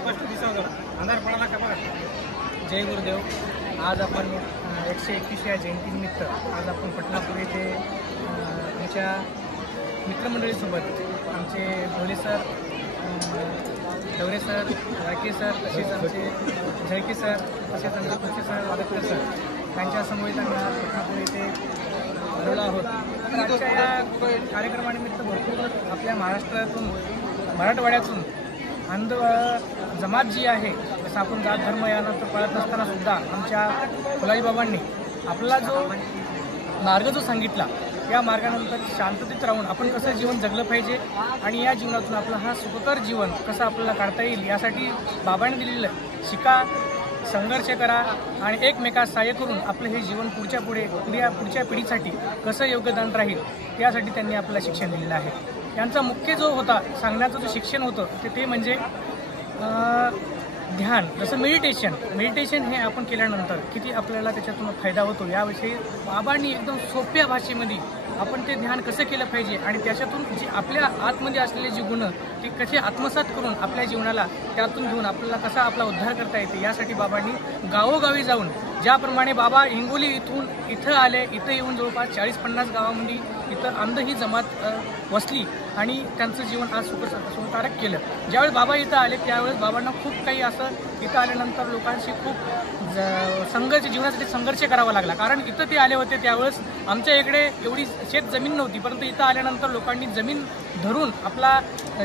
स्पष्ट दिसत अंधार पडायला का बघा. जय गुरुदेव. आज आपण 121व्या जयंतीनिमित्त आज आपण पटनापूर येथे आमच्या मित्रमंडळीसोबत आमचे ढोले सर, दवरे सर, राके सर, तसेच आमचे झळके सर, तसेच आमचे कुचे सर, वादकर सर यांच्या समवेत आम्ही पटनापूर येथे आलेलो आहोत. तर आजच्या या कार्यक्रमानिमित्त भरपूर आपल्या महाराष्ट्रातून, मराठवाड्यातून अंध जमात जी आहे, जसं आपण जात धर्म यानंतर पाळत असताना सुद्धा आमच्या फुलाजी बाबांनी आपला जो मार्ग जो सांगितला, या मार्गानंतर शांततेत राहून आपण कसं जीवन जगलं पाहिजे आणि या जीवनातून आपला हा सुखकर जीवन कसं आपल्याला काढता येईल यासाठी बाबांनी दिलेलं शिका, संघर्ष करा आणि एकमेकास सहाय्य करून आपलं हे जीवन पुढच्या पिढीसाठी कसं योगदान राहील यासाठी त्यांनी आपल्याला शिक्षण दिलेलं आहे. यांचा मुख्य जो होता सांगण्याचं जो शिक्षण होतं ते म्हणजे ध्यान. जसं मेडिटेशन हे आपण केल्यानंतर किती आपल्याला त्याच्यातून फायदा होतो याविषयी बाबांनी एकदम सोप्या भाषेमध्ये आपण ते ध्यान कसं केलं पाहिजे आणि त्याच्यातून जे आपल्या आतमध्ये असलेले जे गुण ते कसे आत्मसात करून आपल्या जीवनाला त्यातून घेऊन आपल्याला कसा आपला उद्धार करता येते यासाठी बाबांनी गावोगावी जाऊन, ज्याप्रमाणे बाबा हिंगोली इथं आले, इथं येऊन जवळपास 40-50 गावामध्ये इथं अंध ही जमात वसली आणि त्यांचं जीवन आज सुखकारक केलं. ज्यावेळेस बाबा इथं आले त्यावेळेस बाबांना खूप काही असं इथं आल्यानंतर लोकांशी खूप जीवनासाठी संघर्ष करावा लागला. कारण इथं ते आले होते त्यावेळेस आमच्या इकडे एवढी शेत जमीन नव्हती, परंतु इथं आल्यानंतर लोकांनी जमीन धरून आपला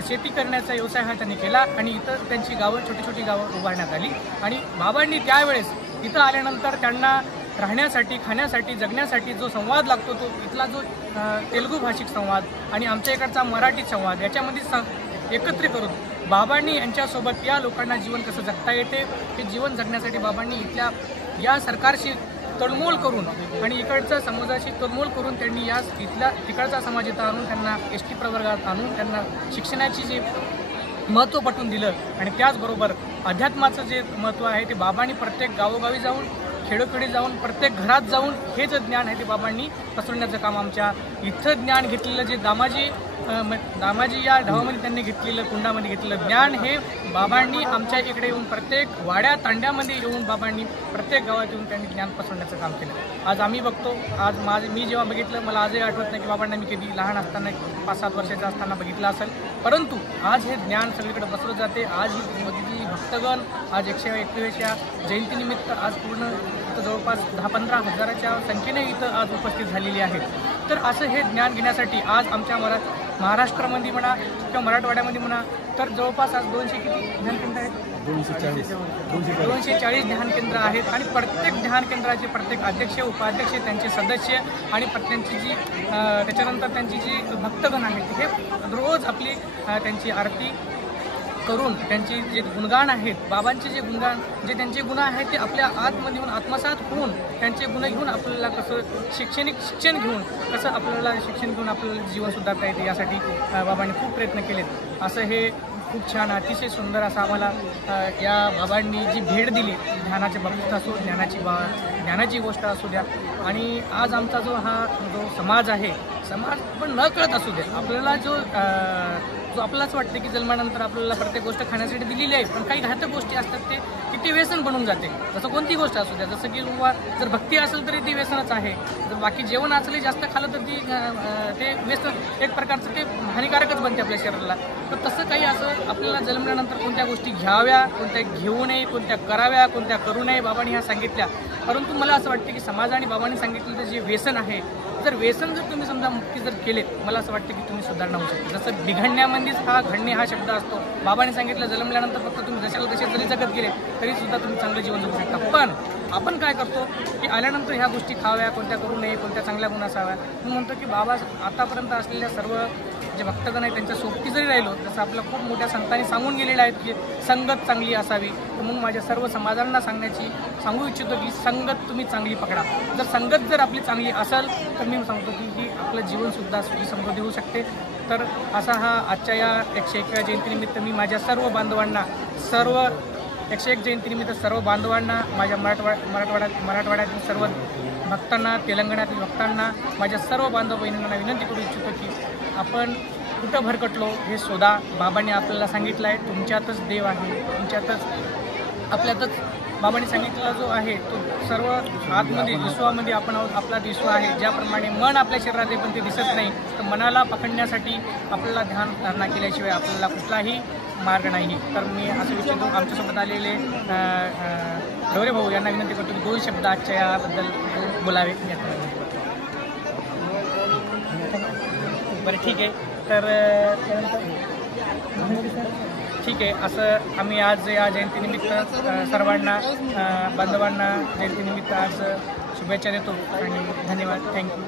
शेती करण्याचा व्यवसाय हा त्यांनी केला आणि इथं त्यांची गावं, छोटी गावं उभारण्यात आली. आणि बाबांनी त्यावेळेस इथं आल्यानंतर त्यांना राहण्यासाठी, खाण्यासाठी, जगण्यासाठी जो संवाद लागतो तो इथला जो तेलुगू भाषिक संवाद आणि आमच्या इकडचा मराठी संवाद याच्यामध्ये एकत्र करून बाबांनी यांच्यासोबत या लोकांना जीवन कसं जगता येते हे जीवन जगण्यासाठी बाबांनी इथल्या या सरकारशी तडमोल करून आणि इकडच्या समाजाशी तडमोल करून त्यांनी या तिकडचा समाज इथं आणून त्यांना ST प्रवर्गात आणून त्यांना शिक्षणाची जे महत्त्व पटवून दिलं आणि त्याचबरोबर अध्यात्माचं जे महत्त्व आहे ते बाबांनी प्रत्येक गावोगावी जाऊन, खेडोखेडी जाऊन, प्रत्येक घरात जाऊन हे जे ज्ञान आहे ते बाबांनी पसरवण्याचं काम आमच्या इथं ज्ञान घेतलेलं जे दामाजी या ढावामध्ये त्यांनी घेतलेलं, कुंडामध्ये घेतलेलं ज्ञान हे बाबांनी आमच्या इकडे येऊन प्रत्येक वाड्या तांड्यामध्ये येऊन बाबांनी प्रत्येक गावात येऊन त्यांनी ज्ञान पसरवण्याचं काम केलं. आज आम्ही बघतो, आज मी जेव्हा बघितलं मला आजही आठवत नाही की बाबांना मी कधी लहान असताना 5-7 वर्षाचा असताना बघितलं असेल, परंतु आज हे ज्ञान सगळीकडे पसरत जाते. आज ही बघितली भक्तगण आज 121व्या जयंतीनिमित्त आज पूर्ण जवळपास 10-15 हजाराच्या संख्येने इथं आज उपस्थित झालेली आहेत. तर असं हे ज्ञान घेण्यासाठी आज आमच्या महाराष्ट्रामध्ये म्हणा किंवा मराठवाड्यामध्ये म्हणा तर जवळपास आज 200 किती ध्यान केंद्र आहेत, 240 ध्यान केंद्र आहेत आणि प्रत्येक ध्यान केंद्राचे प्रत्येक अध्यक्ष, उपाध्यक्ष, त्यांचे सदस्य आणि त्यांची जी त्याच्यानंतर त्यांची जी भक्तगण आहेत हे रोज आपली त्यांची आरती करून त्यांची जे गुणगान आहेत, बाबांचे जे गुणगान जे त्यांचे गुण आहेत ते आपल्या आतमध्ये येऊन आत्मसात होऊन त्यांचे गुण घेऊन आपल्याला कसं शिक्षण घेऊन कसं आपल्याला शिक्षण घेऊन आपल्याला जीवन सुधारता येते यासाठी बाबांनी खूप प्रयत्न केलेत. असं हे खूप छान अतिशय सुंदर असं आम्हाला या बाबांनी जी भेट दिली, ध्यानाच्या बाबतीत असो, ज्ञानाची गोष्ट असू द्या आणि आज आमचा जो समाज आहे, समाज पण न कळत असू द्या आपल्याला जो आपल्यालाच वाटते की जन्मानंतर आपल्याला प्रत्येक गोष्ट खाण्यासाठी दिलेली आहे, पण काही घातक गोष्टी असतात ते ती व्यसन बनून जाते. जसं कोणती गोष्ट असू द्या, जसं की जर भक्ती असेल तरी ती व्यसनच आहे, जर बाकी जेवण असले जास्त खाल्लं तर ते व्यसन एक प्रकारचं ते हानिकारकच बनते आपल्या शरीराला. तर तसं काही असं आपल्याला जन्मल्यानंतर कोणत्या गोष्टी घ्याव्या, कोणत्या घेऊ नये, कोणत्या कराव्या, कोणत्या करू नये बाबांनी ह्या सांगितल्या. परंतु मला असं वाटतं की समाजाने बाबांनी सांगितलेलं जे व्यसन आहे, जर व्यसन जर तुम्ही समजा मुक्ती जर केलेत, मला असं वाटतं की तुम्ही सुधारणा होऊ शकते. जसं बिघडण्यामध्येच घडणे हा शब्द असतो. बाबांनी सांगितलं जन्मल्यानंतर फक्त तुम्ही जशाला तसे जरी जगत गेले तरी सुद्धा तुम्ही चांगलं जीवन जगू शकता. पण आपण काय करतो की आल्यानंतर ह्या गोष्टी खाव्या, कोणत्या करू नये, कोणत्या चांगल्या गुण असाव्या. मी म्हणतो की बाबा आतापर्यंत असलेल्या सर्व जे भक्तगण आहेत त्यांच्या सोबती जरी राहिलो, जसं आपल्या खूप मोठ्या संतांनी सांगून गेलेलं आहेत की संगत चांगली असावी, तर मग माझ्या सर्व समाजांना सांगू इच्छितो की संगत तुम्ही चांगली पकडा. जर संगत जर आपली चांगली असेल तर मी सांगतो की आपलं जीवनसुद्धा सुखी समृद्धी होऊ शकते. तर असा हा आजच्या या 101व्या जयंतीनिमित्त मी माझ्या सर्व बांधवांना, 101 जयंतीनिमित्त सर्व बांधवांना, माझ्या मराठवाड्यातील सर्व भक्तांना, तेलंगणातील भक्तांना, माझ्या सर्व बांधव बहिणींना विनंती करू इच्छितो की आपण कुठं भरकटलो हे शोधा. बाबांनी आपल्याला सांगितलं आहे तुमच्यातच देव आहे, तुमच्यातच आपल्यातच. बाबांनी सांगितलेला जो आहे तो सर्व आतमध्ये विश्वामध्ये आपण आहोत, आपला विश्व आहे. ज्याप्रमाणे मन आपल्या शरीरात आहे पण ते दिसत नाही, तर मनाला पकडण्यासाठी आपल्याला ध्यान धारणा केल्याशिवाय आपल्याला कुठलाही मार्ग नाही. तर मी असं इच्छितो आमच्यासोबत आलेले ढवरे भाऊ यांना विनंती करतो की 2 शब्द आजच्या याबद्दल बोलावे. बरं ठीक आहे. तर ठीक आहे. असं आम्ही आज या जयंतीनिमित्त सर्वांना बांधवांना जयंतीनिमित्त आज शुभेच्छा देतो आणि धन्यवाद. थँक्यू.